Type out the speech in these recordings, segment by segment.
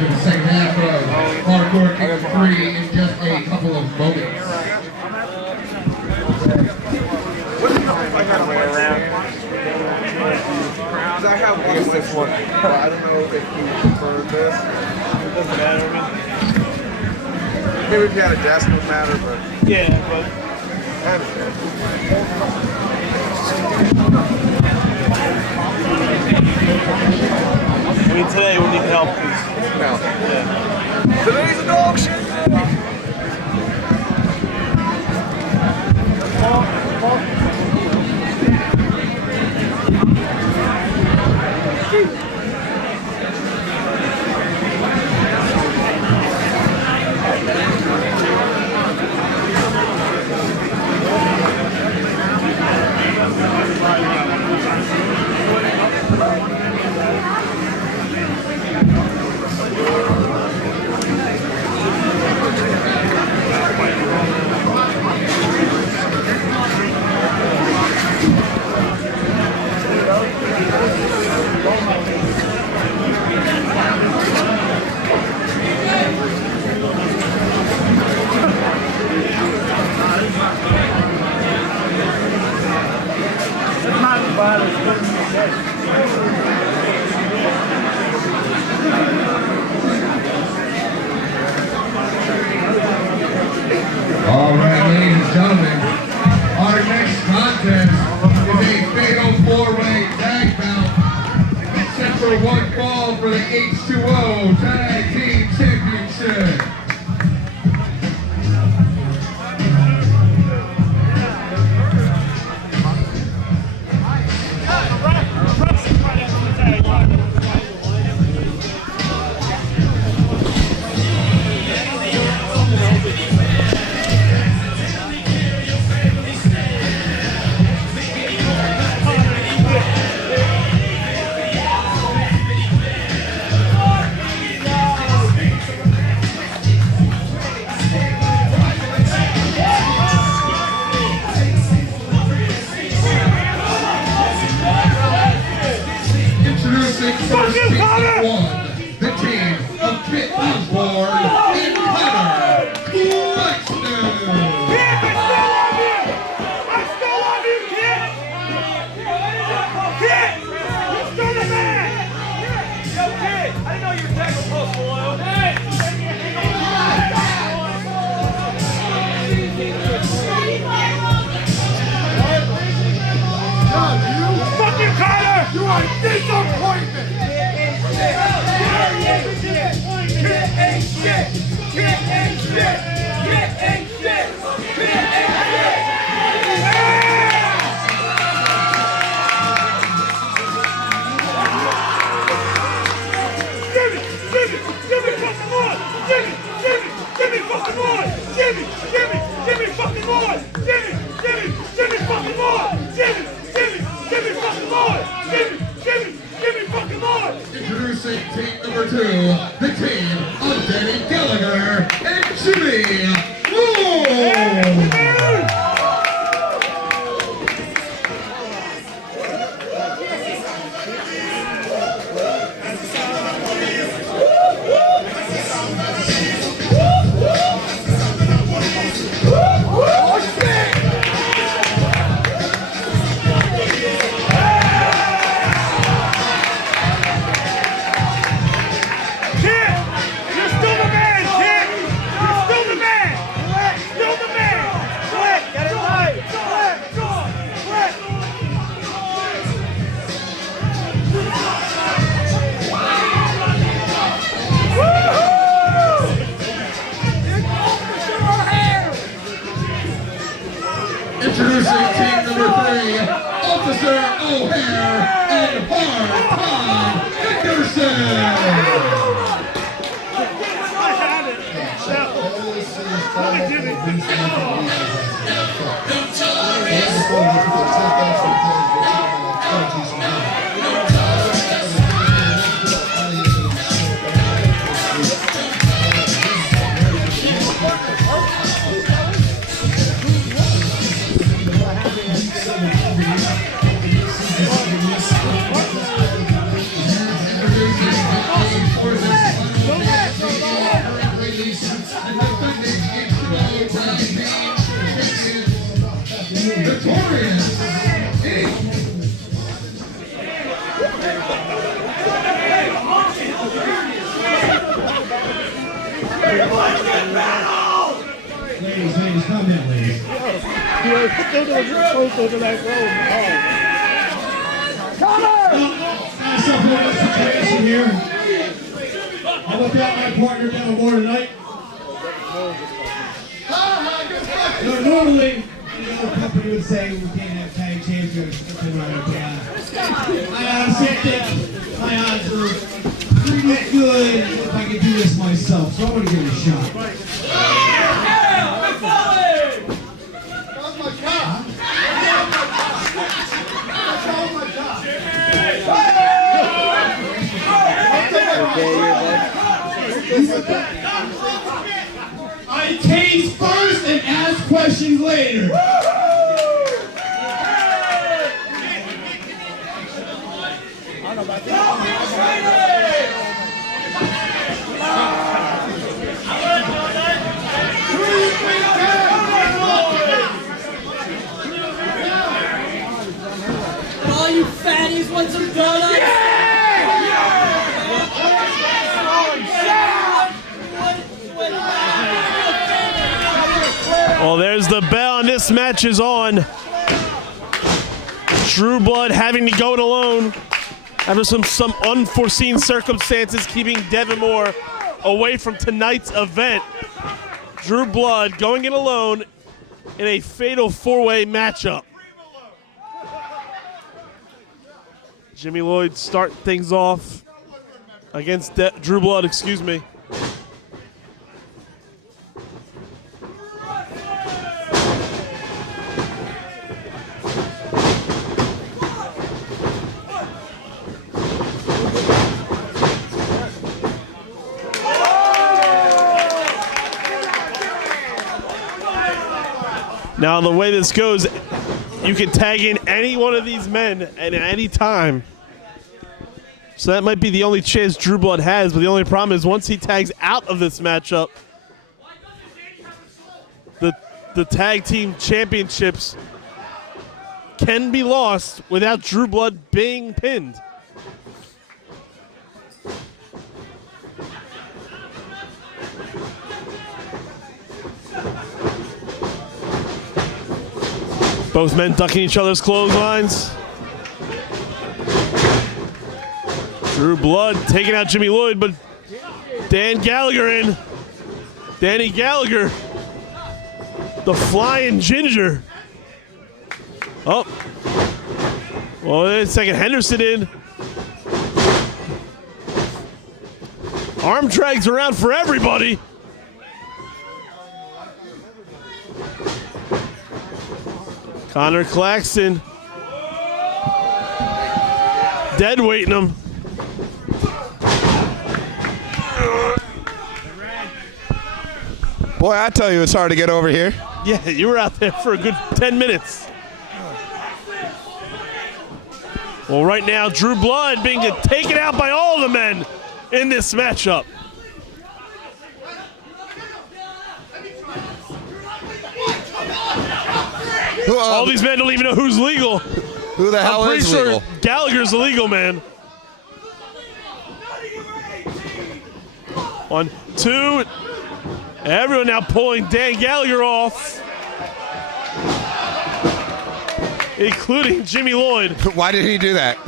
into the second half of Hardcore Kick 3 in just a couple of moments. I have one this one, but I don't know if you prefer this. It doesn't matter to me. Maybe if you had a desk would matter, but Yeah, but I mean today we need help. no. Yeah. Today's a dog shit day. All right, ladies and gentlemen, our next contest is a fatal four-way tag bout. Set for one fall for the H2O Tag Team Championship. Introducing first team one, the team of Kit Osborne and Connor Blackstone. You are disappointment! Kid ain't shit! Kid ain't shit! Kid ain't shit! Kid ain't shit! Jimmy fucking on! Jimmy fucking on! Jimmy fucking on! Jimmy fucking on! Jimmy fucking on! Jimmy fucking on! Introducing team number two, the team of Danny Gallagher and Jimmy Woo! Come in, ladies. Nice up for the situation here. I'm without my partner down more tonight. Normally, the company would say we can't have tag champions. Something like that. I honestly think my odds are pretty good if I could do this myself, so I'm going to give it a shot. I tase first and ask questions later. All you fatties want some donuts? Well, there's the bell, and this match is on. Drew Blood having to go it alone after some unforeseen circumstances, keeping Devin Moore away from tonight's event. Drew Blood going it alone in a fatal four-way matchup. Jimmy Lloyd start things off against Drew Blood, excuse me. Now, the way this goes, you can tag in any one of these men at any time. So that might be the only chance Drew Blood has, but the only problem is once he tags out of this matchup, the tag team championships can be lost without Drew Blood being pinned. Both men ducking each other's clotheslines. Drew Blood taking out Jimmy Lloyd, but Dan Gallagher in. Danny Gallagher, the flying ginger. Oh. Well, wait a second, Henderson in. Arm drags around for everybody. Connor Claxton. Dead weighting him. Boy, I tell you, it's hard to get over here. Yeah, you were out there for a good 10 minutes. Well, right now, Drew Blood being taken out by all the men in this matchup. All these men don't even know who's legal. Who the hell I'm pretty is sure legal? Gallagher's the legal man. 1, 2. Everyone now pulling Dan Gallagher off, including Jimmy Lloyd. Why did he do that?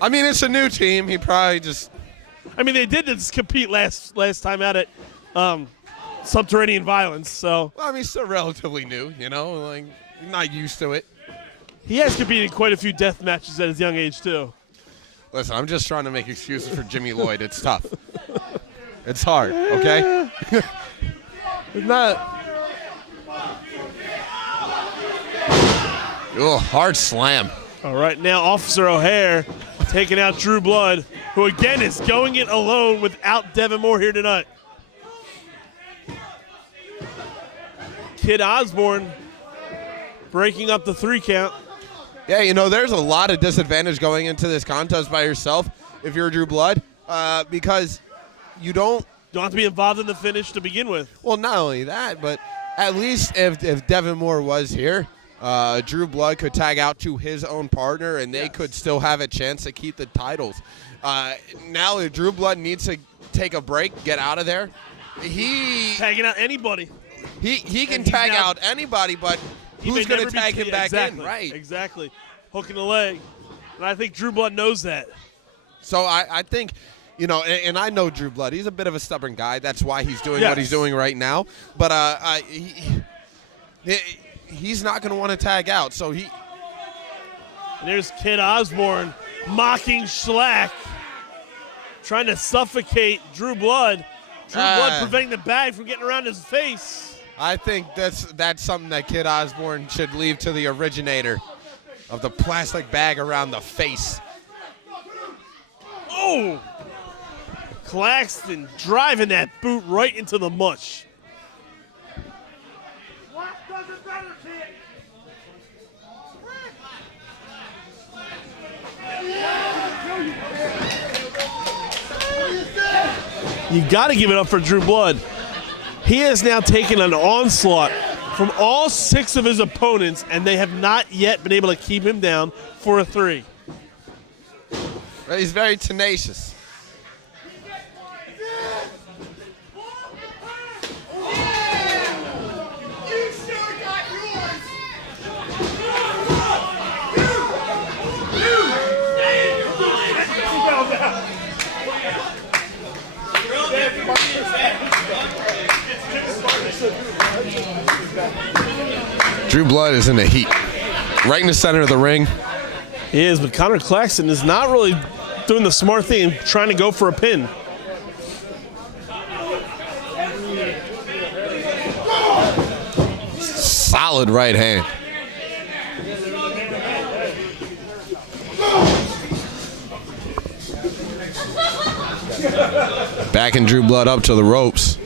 I mean, it's a new team. He probably just... I mean, they did just compete last time out at Subterranean Violence, so. Well, I mean, still relatively new, you know? Like, not used to it. He has competed in quite a few death matches at his young age, too. Listen, I'm just trying to make excuses for Jimmy Lloyd. It's tough. It's hard, okay? It's not. Oh, hard slam. All right, now Officer O'Hare taking out Drew Blood, who again is going it alone without Devin Moore here tonight. Kid Osborne breaking up the 3 count. Yeah, you know, there's a lot of disadvantage going into this contest by yourself if you're Drew Blood, because you don't have to be involved in the finish to begin with. Well, not only that, but at least if Devin Moore was here, Drew Blood could tag out to his own partner, and they could still have a chance to keep the titles. Now, if Drew Blood needs to take a break, get out of there, tagging out anybody. he can And he's tag now- out anybody, but He who's may going never to be tag him back exactly, in? Right. Exactly. Hook in the leg. And I think Drew Blood knows that. So I think, you know, and I know Drew Blood. He's a bit of a stubborn guy. That's why he's doing what he's Yes. doing right now. But he's not going to want to tag out. So And there's Kid Osborne mocking Schlack, trying to suffocate Drew Blood. Drew Blood preventing the bag from getting around his face. I think that's something that Kid Osborne should leave to the originator of the plastic bag around the face. Oh! Claxton driving that boot right into the mush. You got to give it up for Drew Blood. He has now taken an onslaught from all 6 of his opponents, and they have not yet been able to keep him down for a 3. He's very tenacious. Drew Blood is in the heat. Right in the center of the ring. He is, but Connor Claxton is not really doing the smart thing and trying to go for a pin. Solid right hand. Backing Drew Blood up to the ropes.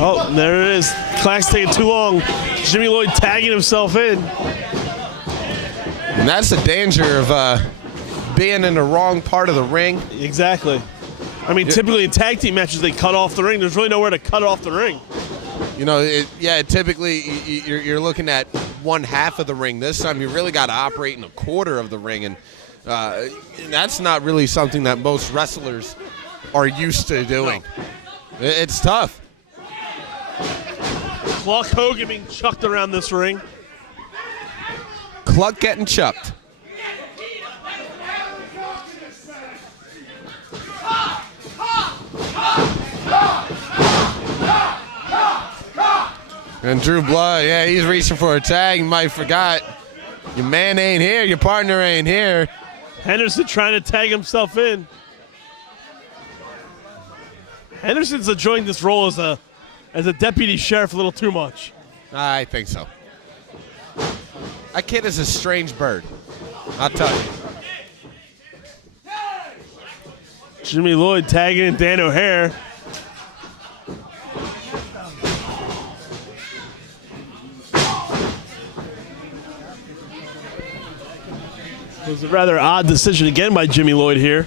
Oh, there it is. Claxton taking too long. Jimmy Lloyd tagging himself in. And that's the danger of being in the wrong part of the ring. Exactly. I mean, typically in tag team matches, they cut off the ring. There's really nowhere to cut off the ring. You know, typically you're looking at one half of the ring. This time you really got to operate in a quarter of the ring, and that's not really something that most wrestlers are used to doing. No. It's tough. Hulk Hogan being chucked around this ring. Cluck getting chucked. And Drew Blood, yeah, he's reaching for a tag. You might have forgot. Your man ain't here. Your partner ain't here. Henderson trying to tag himself in. Henderson's enjoying this role as a deputy sheriff a little too much. I think so. That kid is a strange bird. I'll tell you. Jimmy Lloyd tagging in Dan O'Hare. It was a rather odd decision again by Jimmy Lloyd here.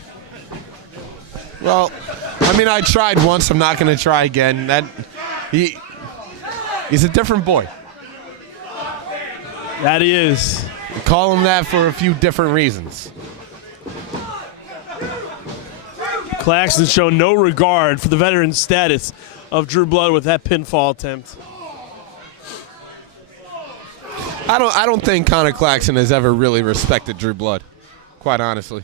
Well, I mean, I tried once. I'm not going to try again. He's a different boy. That he is. We call him that for a few different reasons. Claxton showed no regard for the veteran status of Drew Blood with that pinfall attempt. I don't think Connor Claxton has ever really respected Drew Blood, quite honestly.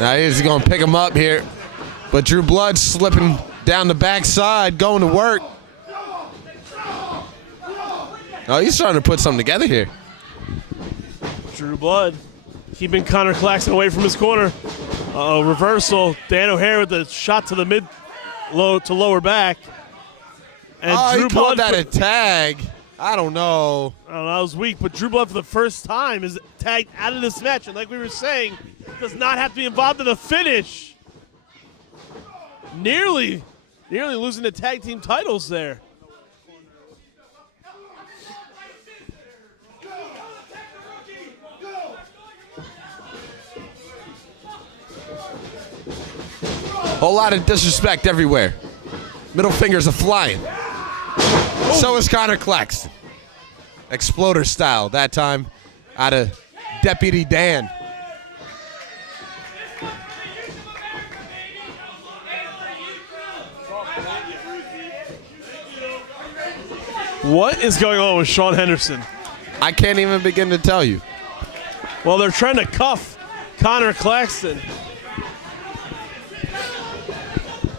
Now he's going to pick him up here, but Drew Blood slipping down the backside, going to work. Oh, he's trying to put something together here. Drew Blood keeping Connor Claxton away from his corner. Reversal. Dan O'Hare with the shot to the lower back. And Drew Drew called Blood that a tag. I don't know. I don't know, that was weak, but Drew Blood for the first time is tagged out of this match. And like we were saying, does not have to be involved in the finish. Nearly losing the tag team titles there. Whole lot of disrespect everywhere. Middle fingers are flying. So is Connor Claxton. Exploder style, that time out of Deputy Dan. What is going on with Sean Henderson? I can't even begin to tell you. Well, they're trying to cuff Connor Claxton.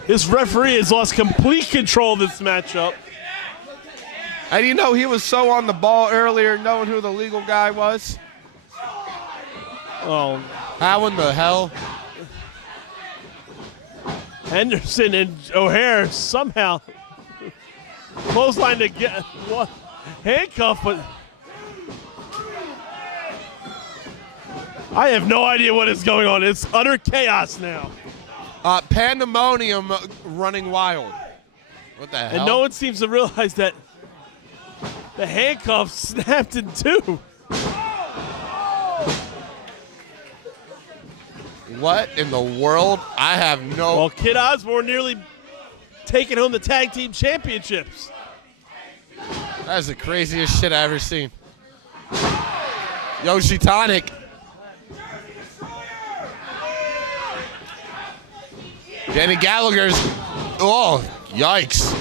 This referee has lost complete control of this matchup. And you know, he was so on the ball earlier knowing who the legal guy was. Oh, How in the hell? Henderson and O'Hare somehow clothesline to get what handcuff, but I have no idea what is going on. It's utter chaos now. Pandemonium running wild. What the hell? And no one seems to realize that the handcuffs snapped in two. What in the world? I have no... Well, Kid Osborne nearly taking home the tag team championships. That's the craziest shit I ever seen. Yoshi Tonic. Danny Gallagher's, oh, yikes.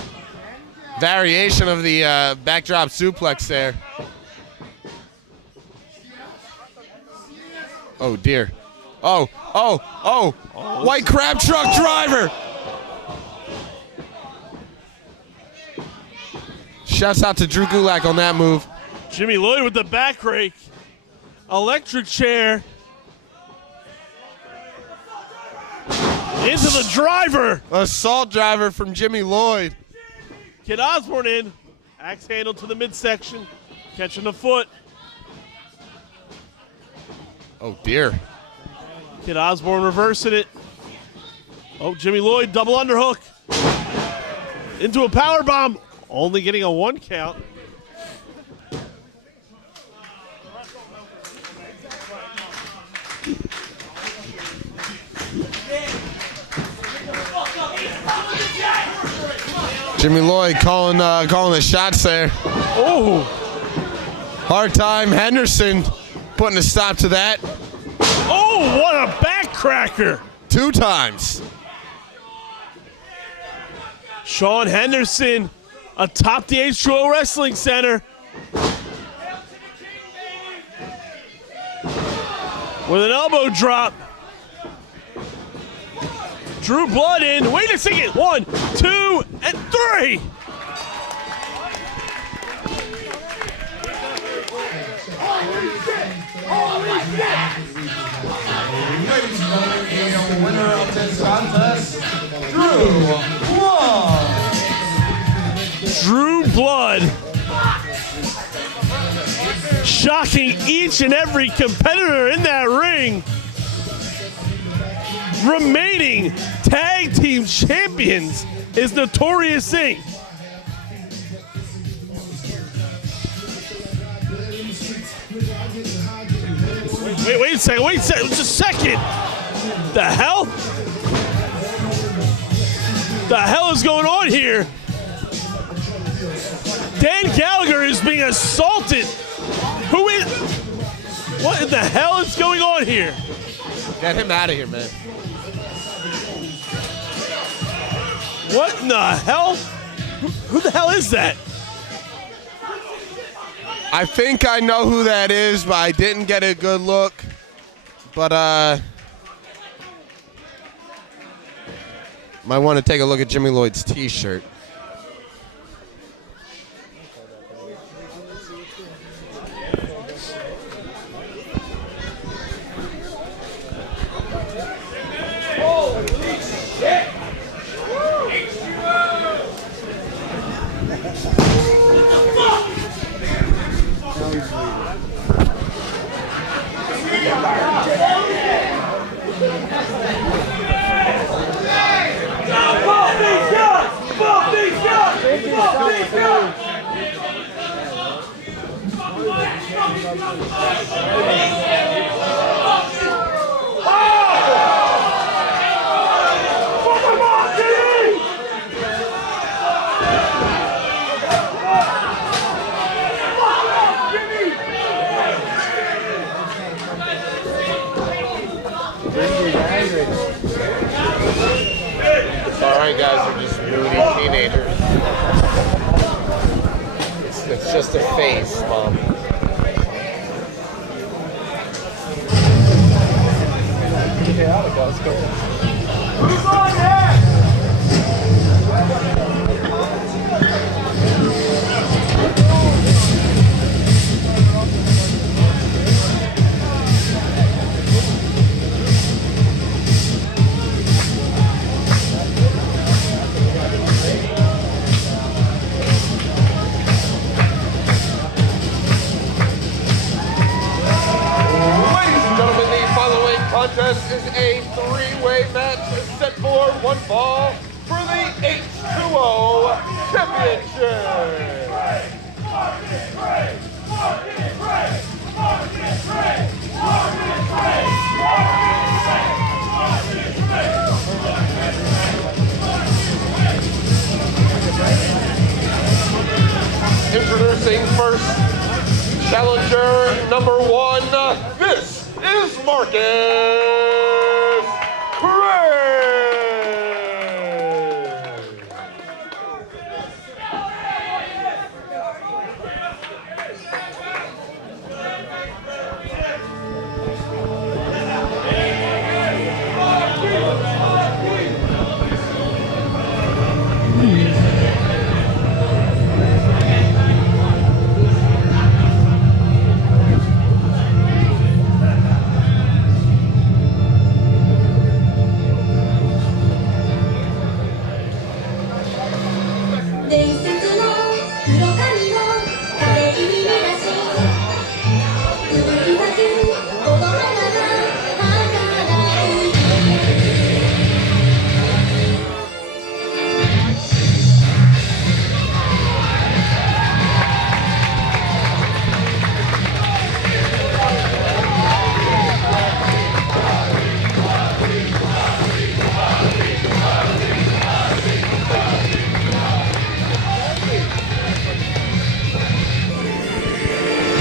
Variation of the backdrop suplex there. Oh, dear. Oh, white crab truck driver. Shouts out to Drew Gulak on that move. Jimmy Lloyd with the back rake. Electric chair. Into the driver. Assault driver from Jimmy Lloyd. Kid Osborne in. Axe handle to the midsection. Catching the foot. Oh, dear. Kid Osborne reversing it. Oh, Jimmy Lloyd double underhook. Into a power bomb. Only getting a 1 count. Jimmy Lloyd calling the shots there. Oh. Hard time. Henderson putting a stop to that. Oh, what a backcracker. 2 times. Sean Henderson atop the H2O Wrestling Center. With an elbow drop. Drew Blood in. Wait a second. 1, 2, and 3. Ladies and gentlemen, the winner of this contest, Drew Blood. Drew Blood. Shocking each and every competitor in that ring. Remaining tag team champions is Notorious Inc. Wait a second, just a second. The hell? The hell is going on here? Dan Gallagher is being assaulted. Who is? What in the hell is going on here? Get him out of here, man. What in the hell? Who the hell is that? I think I know who that is, but I didn't get a good look. But might want to take a look at Jimmy Lloyd's t-shirt. It's just a face, Mom. Who's on next? Ladies and gentlemen, the following contest is a three-way match set for one fall for the H2O Championship. Introducing first challenger number 1. This is Marcus Crane.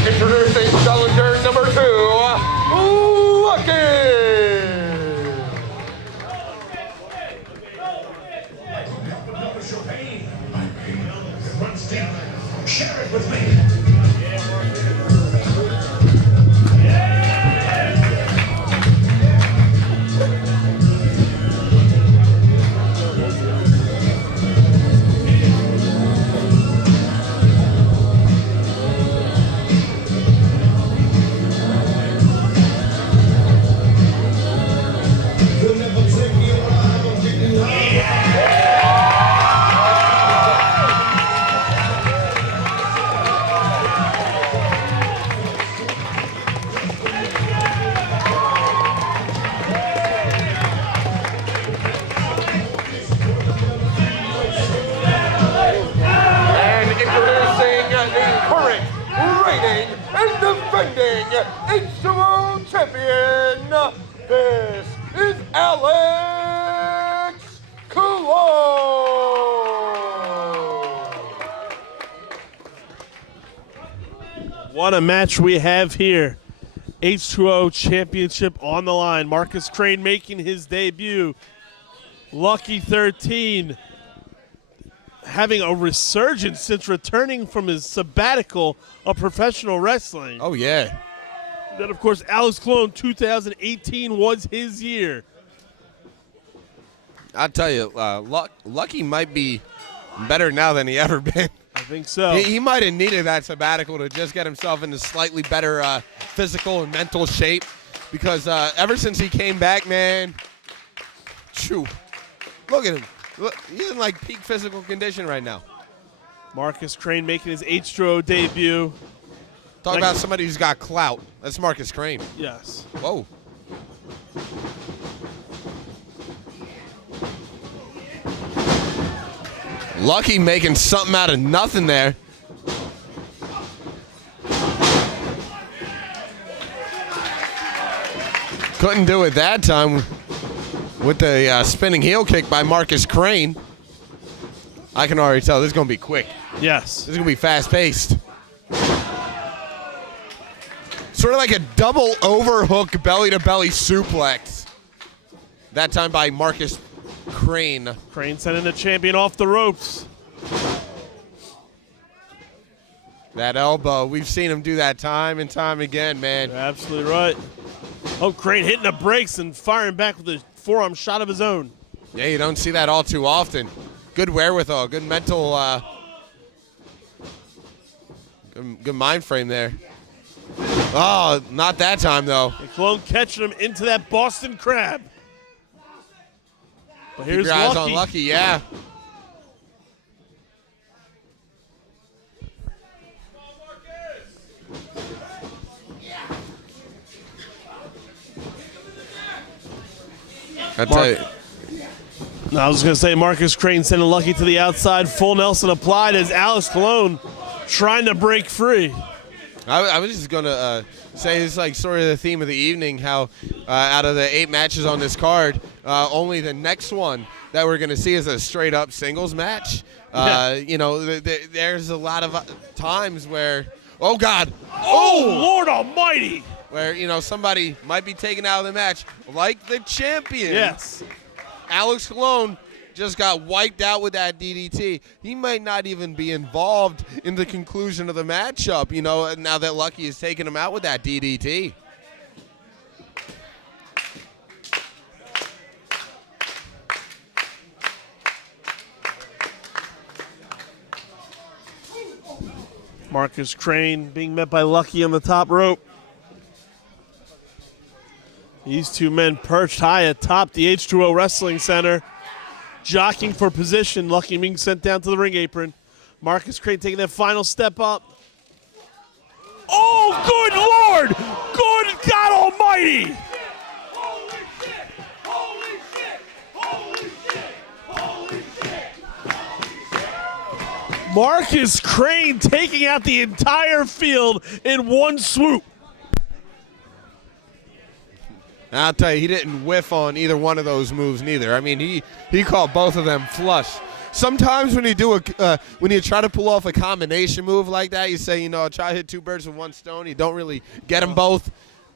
Introducing challenger number 2, Lucky. Notice your pain. My pain runs deep. Share it with me. You'll never take me around. I'm getting loud. And introducing the current reigning and defending H2O champion, this is Alex Coulon. What a match we have here. H2O Championship on the line. Marcus Crane making his debut. Lucky 13 having a resurgence since returning from his sabbatical of professional wrestling. Oh, yeah. Then, of course, Alex Coulon, 2018 was his year. I'll tell you, Lucky might be better now than he ever been. I think so. He might have needed that sabbatical to just get himself into slightly better physical and mental shape, because ever since he came back, man, phew, look at him. Look, he's in like peak physical condition right now. Marcus Crane making his H2O debut. Talk about somebody who's got clout. That's Marcus Crane. Yes. Whoa. Lucky making something out of nothing there. Couldn't do it that time with the spinning heel kick by Marcus Crane. I can already tell this is going to be quick. Yes. This is going to be fast-paced. Sort of like a double overhook belly-to-belly suplex. That time by Marcus Crane. Crane sending the champion off the ropes. That elbow, we've seen him do that time and time again, man. You're absolutely right. Oh, Crane hitting the brakes and firing back with a forearm shot of his own. Yeah, you don't see that all too often. Good wherewithal, good mental, good mind frame there. Oh, not that time though. And Colon catching him into that Boston Crab. But Keep here's your eyes Lucky. on Lucky, yeah. I tell you, No, I was going to say Marcus Crane sending Lucky to the outside. Full Nelson applied as Alex Colon trying to break free. I was just going to say it's like sort of the theme of the evening, how out of the 8 matches on this card, only the next one that we're going to see is a straight-up singles match. You know, there's a lot of times where, oh, God. Oh, Lord almighty. Where, you know, somebody might be taken out of the match, like the champion. Yes. Alex Colon just got wiped out with that DDT. He might not even be involved in the conclusion of the matchup, you know, now that Lucky is taking him out with that DDT. Marcus Crane being met by Lucky on the top rope. These two men perched high atop the H2O Wrestling Center, jockeying for position. Lucky being sent down to the ring apron. Marcus Crane taking that final step up. Oh, good Lord! Good God Almighty! Holy shit! Holy shit! Holy shit! Holy shit! Holy shit! Marcus Crane taking out the entire field in one swoop. And I'll tell you, he didn't whiff on either one of those moves neither. I mean, he caught both of them flush. Sometimes when you do when you try to pull off a combination move like that, you say, you know, try to hit 2 birds with 1 stone. You don't really get them both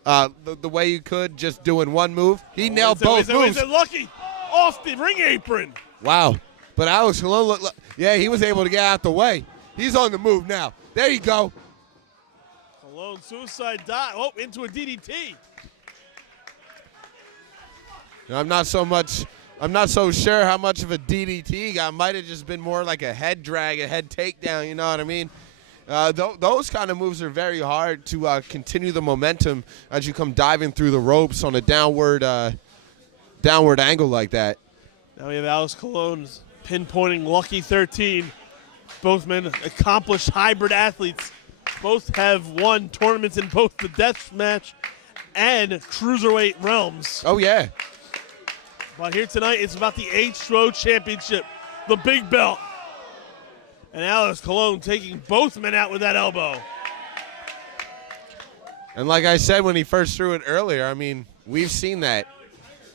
the way you could just doing one move. He nailed both moves. Lucky off the ring apron. Wow. But Alex Colon, yeah, he was able to get out the way. He's on the move now. There you go. Colon suicide dive. Oh, into a DDT. I'm not so sure how much of a DDT he got. Might have just been more like a head drag, a head takedown, you know what I mean? Those kind of moves are very hard to continue the momentum as you come diving through the ropes on a downward angle like that. Now we have Alex Colon pinpointing Lucky 13. Both men accomplished hybrid athletes. Both have won tournaments in both the death match and cruiserweight realms. Oh, yeah. But here tonight, it's about the H2O Championship, the big belt. And Alex Colon taking both men out with that elbow. And like I said when he first threw it earlier, I mean, we've seen that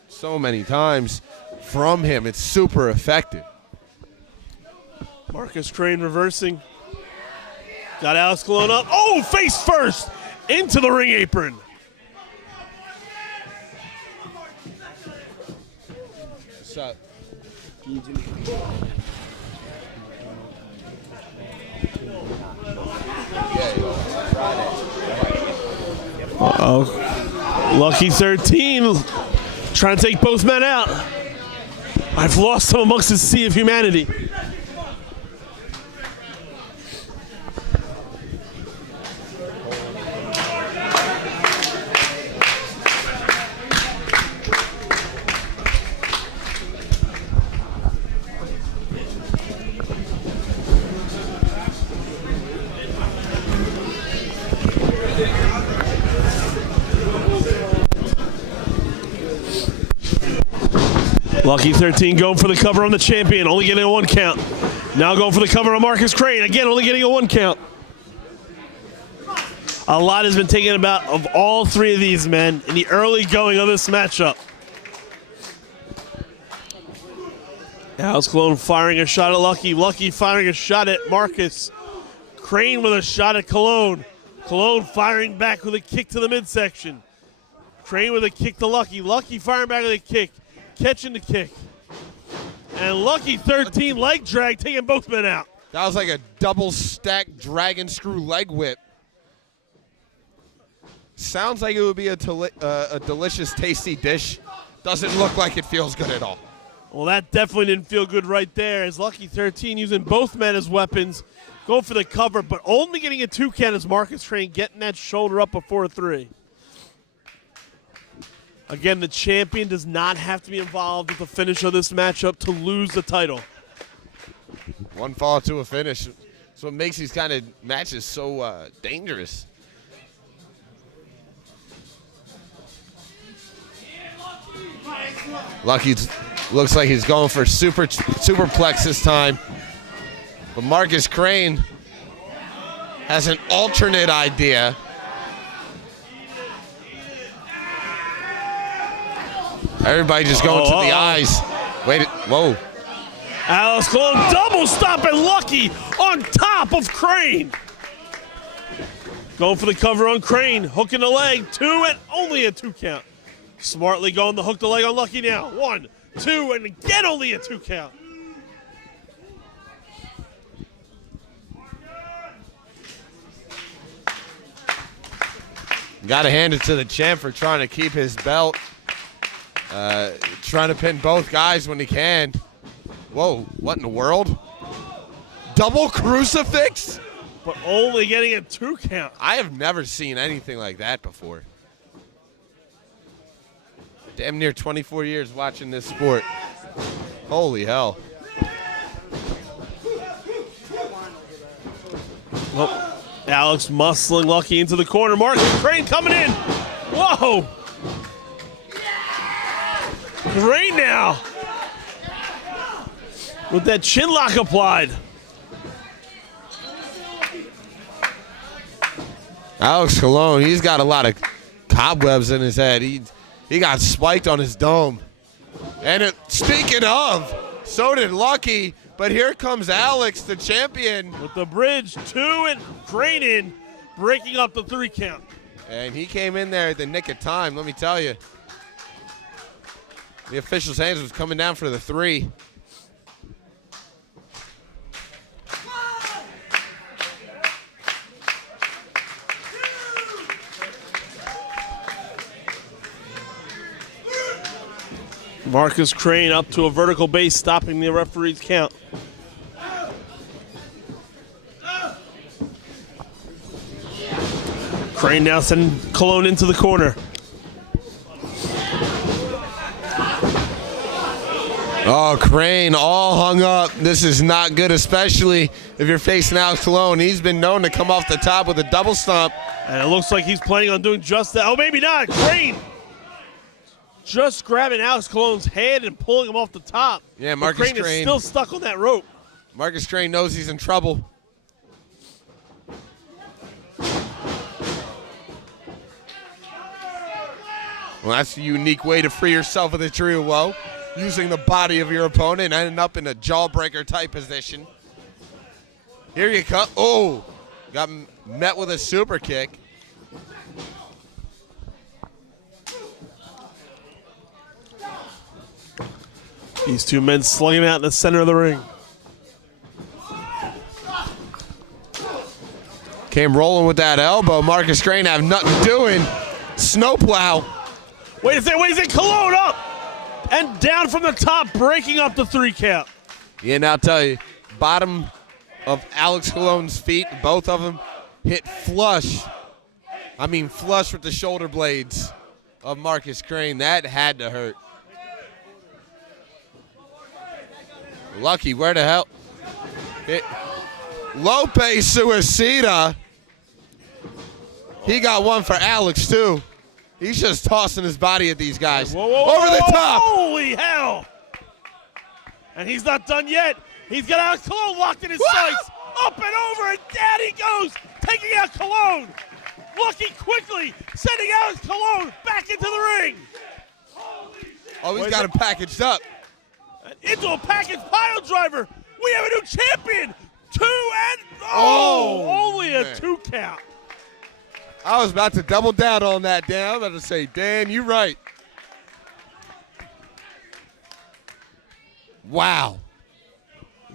so many times from him. It's super effective. Marcus Crane reversing. Got Alex Colon up. Oh, face first into the ring apron. What's up? Uh-oh. Lucky 13 trying to take both men out. I've lost him amongst the sea of humanity. Lucky 13 going for the cover on the champion, only getting a 1 count. Now going for the cover on Marcus Crane, again only getting a 1 count. A lot has been taken about of all 3 of these men in the early going of this matchup. Alex Colon firing a shot at Lucky. Lucky firing a shot at Marcus. Crane with a shot at Colon. Colon firing back with a kick to the midsection. Crane with a kick to Lucky. Lucky firing back with a kick. Catching the kick. And Lucky 13 leg drag taking both men out. That was like a double stack dragon screw leg whip. Sounds like it would be a delicious, tasty dish. Doesn't look like it feels good at all. Well, that definitely didn't feel good right there, as Lucky 13 using both men as weapons, going for the cover, but only getting a 2 count as Marcus Crane getting that shoulder up before a 3. Again, the champion does not have to be involved with the finish of this matchup to lose the title. One fall to a finish. That's what makes these kind of matches so dangerous. Lucky looks like he's going for superplex this time. But Marcus Crane has an alternate idea. Everybody just going to the eyes. Wait, whoa. Alex Colon double stomping Lucky on top of Crane. Going for the cover on Crane, hooking the leg, 2 and only a 2 count. Smartly going to hook the leg on Lucky now. 1, 2, and again only a 2 count. Got to hand it to the champ for trying to keep his belt. Trying to pin both guys when he can. Whoa, what in the world? Double crucifix? But only getting a 2 count. I have never seen anything like that before. Damn near 24 years watching this sport. Holy hell. Well, Alex muscling Lucky into the corner. Marcus Crane coming in. Whoa. Crane now. With that chin lock applied. Alex Colon, he's got a lot of cobwebs in his head. He got spiked on his dome. And speaking of, so did Lucky. But here comes Alex, the champion. With the bridge, 2 and Crane in, breaking up the 3 count. And he came in there at the nick of time, let me tell you. The official's hands was coming down for the 3. Marcus Crane up to a vertical base, stopping the referee's count. Crane now sending Colon into the corner. Oh, Crane all hung up. This is not good, especially if you're facing Alex Colon. He's been known to come off the top with a double stomp. And it looks like he's planning on doing just that. Oh, maybe not. Crane just grabbing Alex Colon's hand and pulling him off the top. Yeah, But Marcus Crane is Crane. still stuck on that rope. Marcus Crane knows he's in trouble. Well, that's a unique way to free yourself of the tree of woe. Using the body of your opponent and ending up in a jawbreaker type position. Here you come. Oh, got met with a super kick. These 2 men slugging out in the center of the ring. Came rolling with that elbow. Marcus Crane have nothing doing. Snowplow. Wait a second, Colon up! And down from the top, breaking up the 3 count. Yeah, now I'll tell you, bottom of Alex Colon's feet, both of them hit flush. I mean flush with the shoulder blades of Marcus Crane. That had to hurt. Lucky, where the hell? Lope Suicida. He got one for Alex, too. He's just tossing his body at these guys. Whoa, whoa, whoa, over the top. Holy hell! And he's not done yet. He's got Alex Colon locked in his sights. Up and over, and down he goes, taking out Colon. Lucky quickly sending Alex Colon back into the ring. Oh, he's got him packaged up. Into a package pile driver. We have a new champion. 2 and only a man. 2 count. I was about to double down on that, Dan. I was about to say, Dan, you're right. Wow.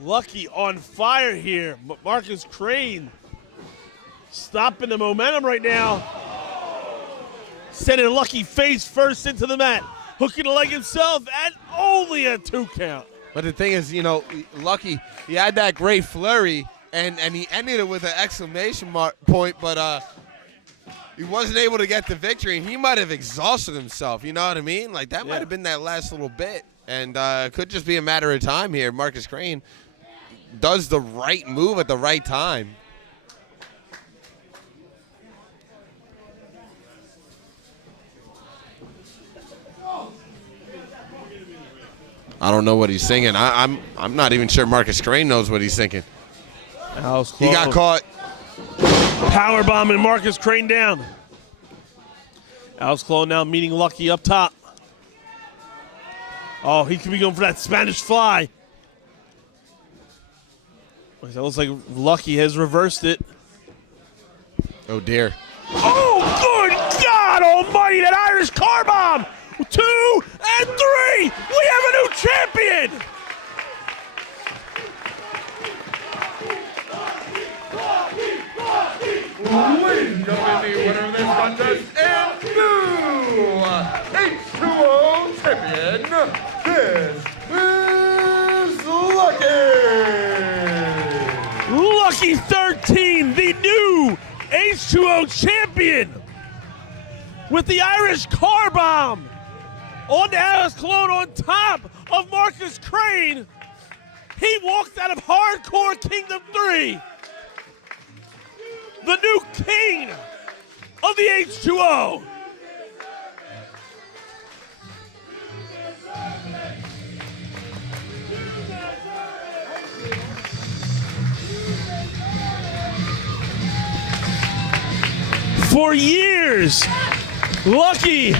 Lucky on fire here. Marcus Crane stopping the momentum right now. Sending Lucky face first into the mat. Hooking the leg himself and only a 2 count. But the thing is, you know, Lucky, he had that great flurry, and he ended it with an exclamation point, but he wasn't able to get the victory, and he might have exhausted himself, you know what I mean? Like, that might have been that last little bit, and it could just be a matter of time here. Marcus Crane does the right move at the right time. I don't know what he's singing. I'm not even sure Marcus Crane knows what he's thinking. He got caught. Power bombing Marcus Crane down. Alex Colon now meeting Lucky up top. Oh, he could be going for that Spanish fly. It looks like Lucky has reversed it. Oh, dear. Oh, good God almighty, that Irish car bomb! 2 and 3! We have a new champion! Ladies and gentlemen, the winner of this contest and new H2O champion, this is Lucky! Lucky 13, the new H2O champion! With the Irish car bomb! On to Alex Colon on top of Marcus Crane. He walks out of Hardcore Kingdom 3. The new king of the H2O. For years, Lucky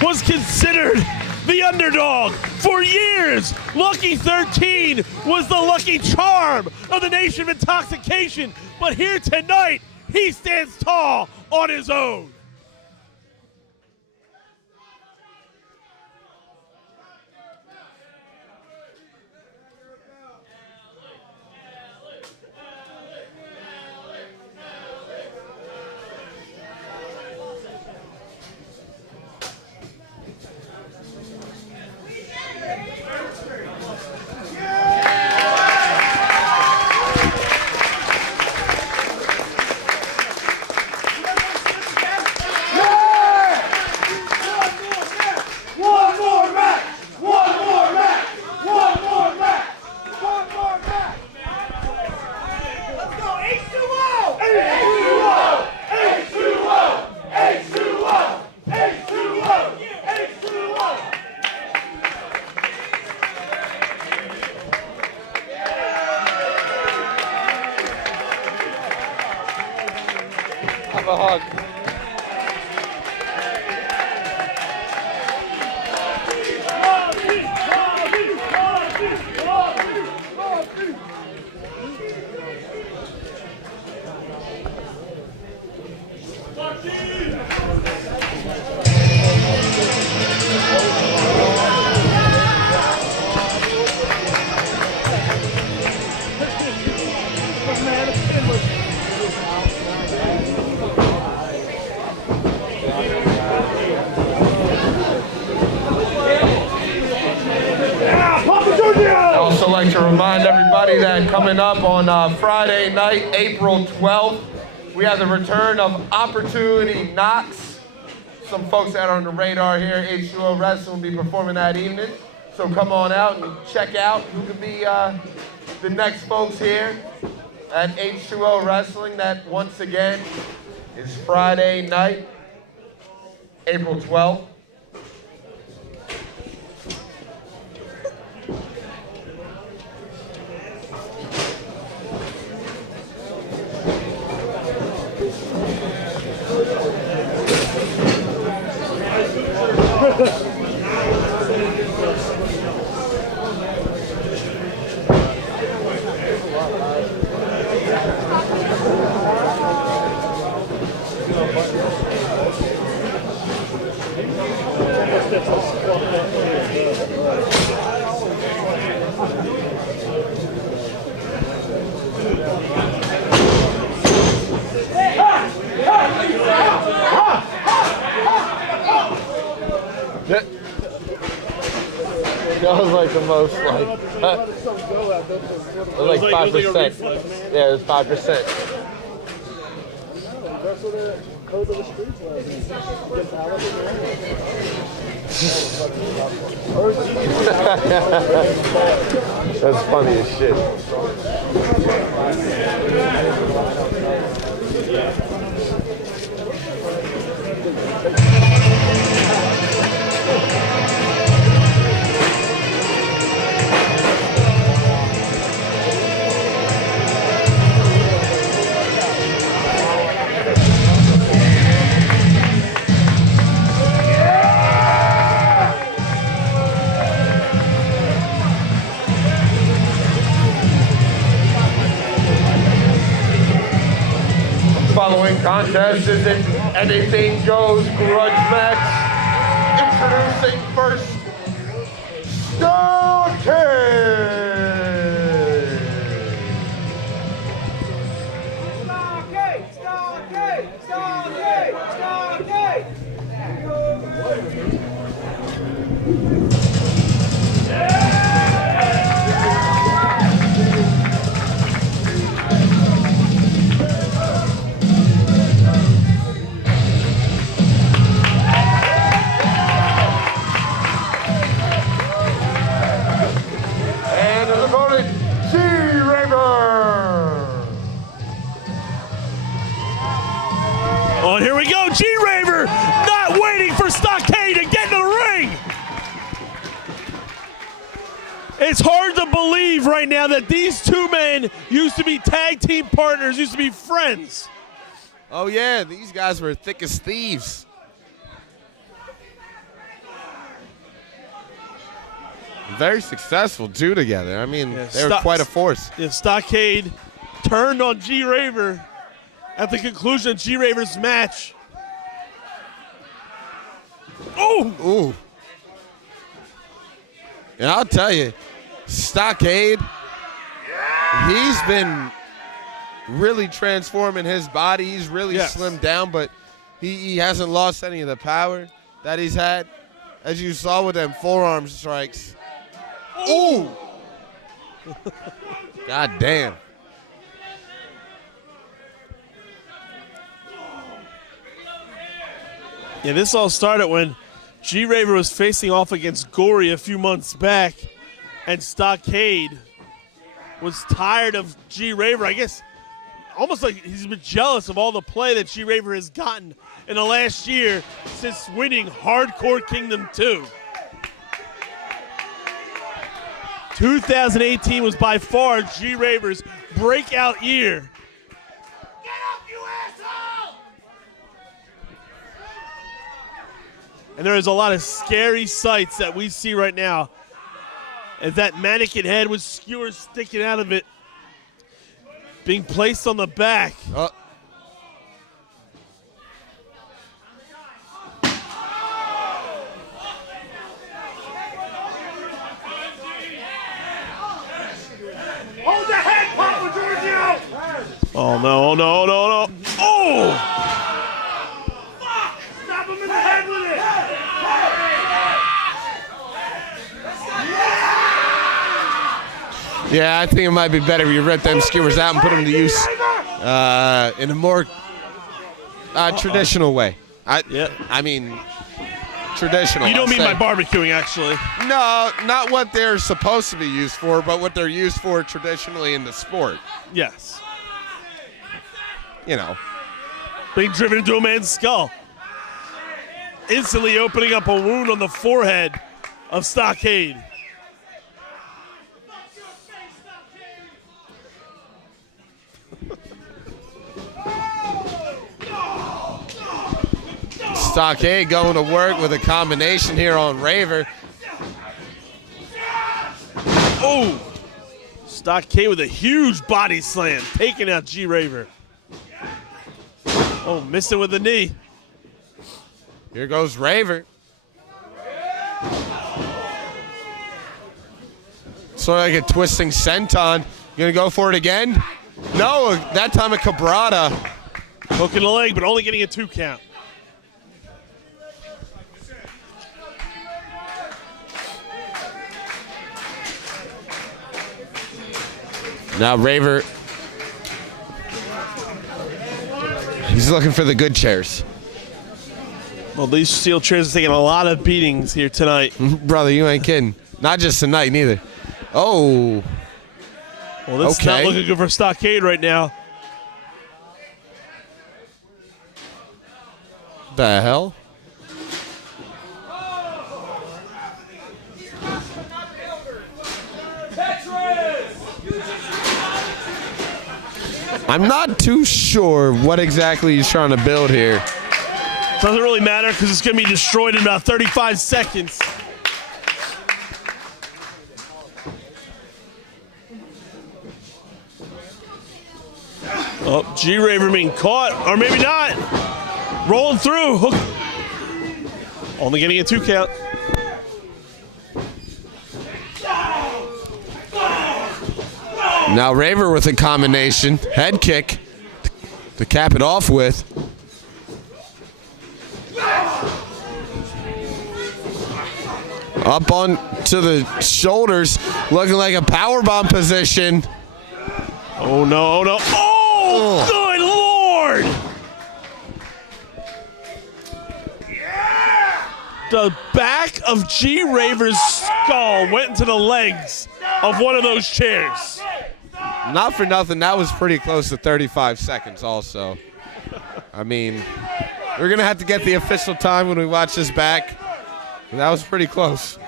was considered the underdog. For years, Lucky 13 was the lucky charm of the Nation of Intoxication. But here tonight, he stands tall on his own. Have a hug. I'd also like to remind everybody that coming up on Friday night, April 12th, we have the return of Opportunity Knox. Some folks out on the radar here, H2O Wrestling will be performing that evening. So come on out and check out who could be the next folks here at H2O Wrestling. That, once again, is Friday night, April 12th. the most like. It was like 5%. Yeah, it was 5%. That's funny as shit. Following contest is an anything goes grudge match. Introducing first, Starcade! Starcade! And his opponent, G-Raver! Oh, and here we go. G-Raver not waiting for Stockade to get in the ring. It's hard to believe right now that these two men used to be tag team partners, used to be friends. Oh yeah, these guys were thick as thieves. Very successful too together. I mean, they were quite a force. If Stockade turned on G-Raver at the conclusion of G-Raver's match. Oh! Ooh. And I'll tell you, Stockade, he's been really transforming his body. He's really slimmed down, but he hasn't lost any of the power that he's had. As you saw with them forearm strikes. Ooh! God damn. Yeah, this all started when G-Raver was facing off against Gory a few months back, and Stockade was tired of G-Raver. I guess almost like he's been jealous of all the play that G-Raver has gotten in the last year since winning Hardcore Kingdom 2. 2018 was by far G-Raver's breakout year. And there is a lot of scary sights that we see right now as that mannequin head with skewers sticking out of it being placed on the back. Hold the head, Papa Giorgio! Oh, no, no, no, no. Oh! Stop him in the head with it! Yeah, I think it might be better if you rip them skewers out and put them to use in a more traditional way. I mean, traditional. You don't mean by barbecuing, actually. No, not what they're supposed to be used for, but what they're used for traditionally in the sport. Yes. You know. Being driven into a man's skull. Instantly opening up a wound on the forehead of Stockade. Stockade going to work with a combination here on Raver. Oh! Stockade with a huge body slam, taking out G-Raver. Oh, missing with the knee. Here goes Raver. Sort of like a twisting senton. Gonna go for it again? No, that time a Cabrata. Hooking the leg, but only getting a 2 count. Now Raver, he's looking for the good chairs. Well, these steel chairs are taking a lot of beatings here tonight. Brother, you ain't kidding. Not just tonight, neither. Oh. Well, this is not looking good for Stockade right now. The hell? I'm not too sure what exactly he's trying to build here. Doesn't really matter because it's going to be destroyed in about 35 seconds. Oh, G-Raver being caught, or maybe not. Rolling through. Hook. Only getting a 2 count. Now Raver with a combination. Head kick to cap it off with. Up on to the shoulders, looking like a powerbomb position. Oh, no, oh, no. Oh, good Lord! The back of G-Raver's skull went into the legs of one of those chairs. Not for nothing, that was pretty close to 35 seconds also. I mean, we're going to have to get the official time when we watch this back. That was pretty close.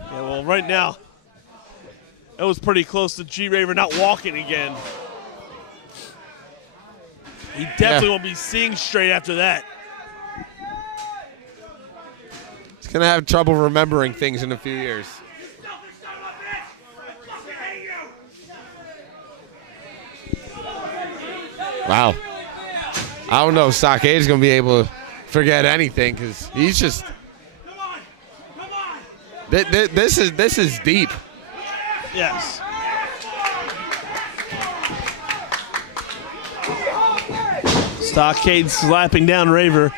Yeah, well, right now, it was pretty close to G-Raver not walking again. He definitely won't be seeing straight after that. He's going to have trouble remembering things in a few years. Wow. I don't know if Stockade's going to be able to forget anything because he's just... This is deep. Yes. Stockade slapping down Raver.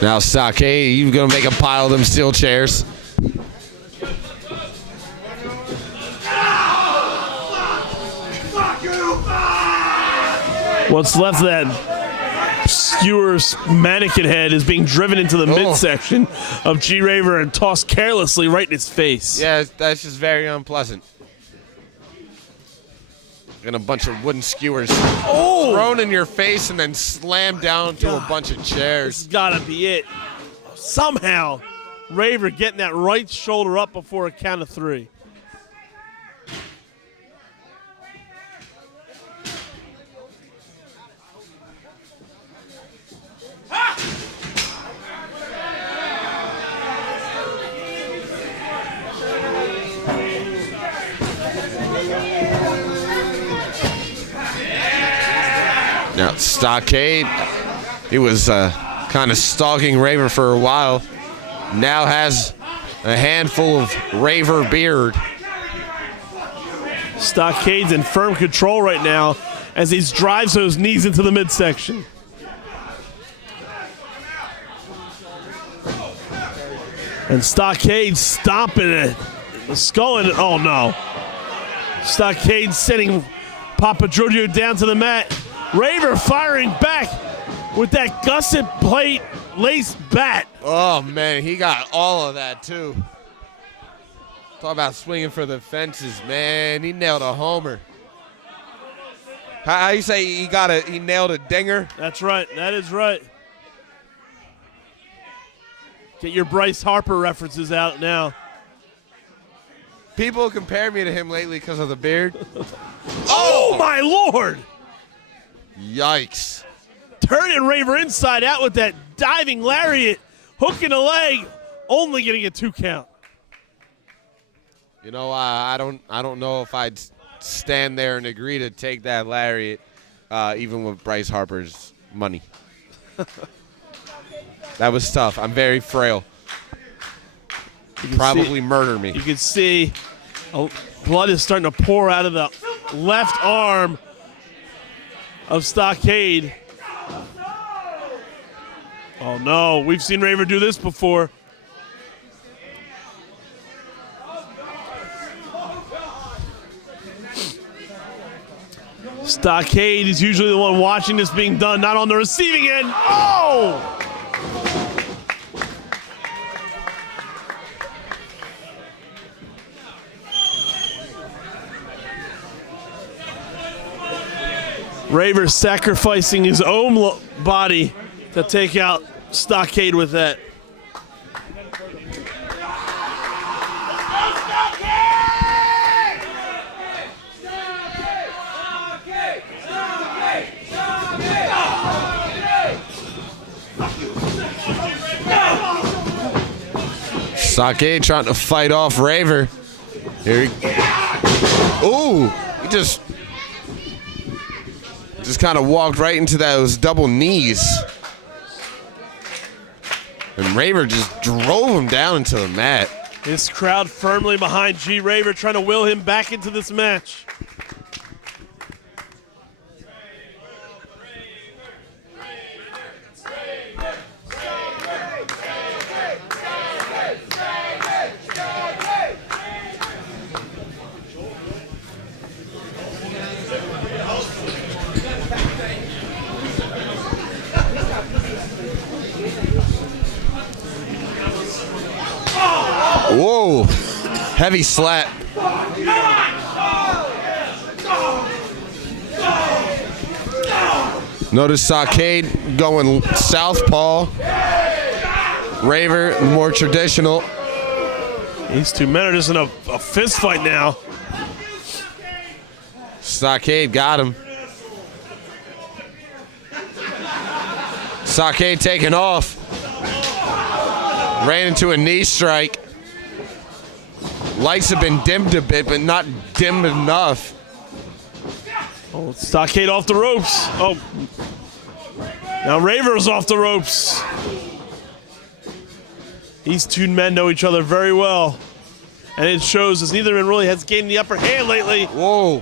Now Stockade, you're going to make a pile of them steel chairs. What's left of that skewer's mannequin head is being driven into the midsection of G-Raver and tossed carelessly right in his face. Yeah, that's just very unpleasant. And a bunch of wooden skewers thrown in your face and then slammed down to a bunch of chairs. This has got to be it. Somehow, Raver getting that right shoulder up before a count of 3. Now Stockade, he was kind of stalking Raver for a while. Now has a handful of Raver beard. Stockade's in firm control right now as he drives those knees into the midsection. And Stockade stomping it. The skull in it. Oh no. Stockade sending Papa Giorgio down to the mat. Raver firing back with that gusset plate lace bat. Oh man, he got all of that too. Talk about swinging for the fences, man. He nailed a homer. How you say he nailed a dinger? That's right. That is right. Get your Bryce Harper references out now. People compare me to him lately because of the beard. Oh my Lord! Yikes. Turning Raver inside out with that diving lariat, hooking a leg, only getting a 2 count. You know, I don't know if I'd stand there and agree to take that lariat, even with Bryce Harper's money. That was tough. I'm very frail. Probably murder me. You can see blood is starting to pour out of the left arm of Stockade. Oh no, we've seen Raver do this before. Stockade is usually the one watching this being done, not on the receiving end. Oh! Raver sacrificing his own body to take out Stockade with that. Stockade trying to fight off Raver. Here he. Ooh! He just kind of walked right into those double knees. And Raver just drove him down into the mat. This crowd firmly behind G. Raver, trying to will him back into this match. Whoa, heavy slap. Notice Stockade going southpaw. Raver, more traditional. These two men are just in a fist fight now. Stockade got him. Stockade taking off. Ran into a knee strike. Lights have been dimmed a bit, but not dim enough. Oh, Stockade off the ropes. Oh. Now Raver's off the ropes. These two men know each other very well. And it shows as neither man really has gained the upper hand lately. Whoa.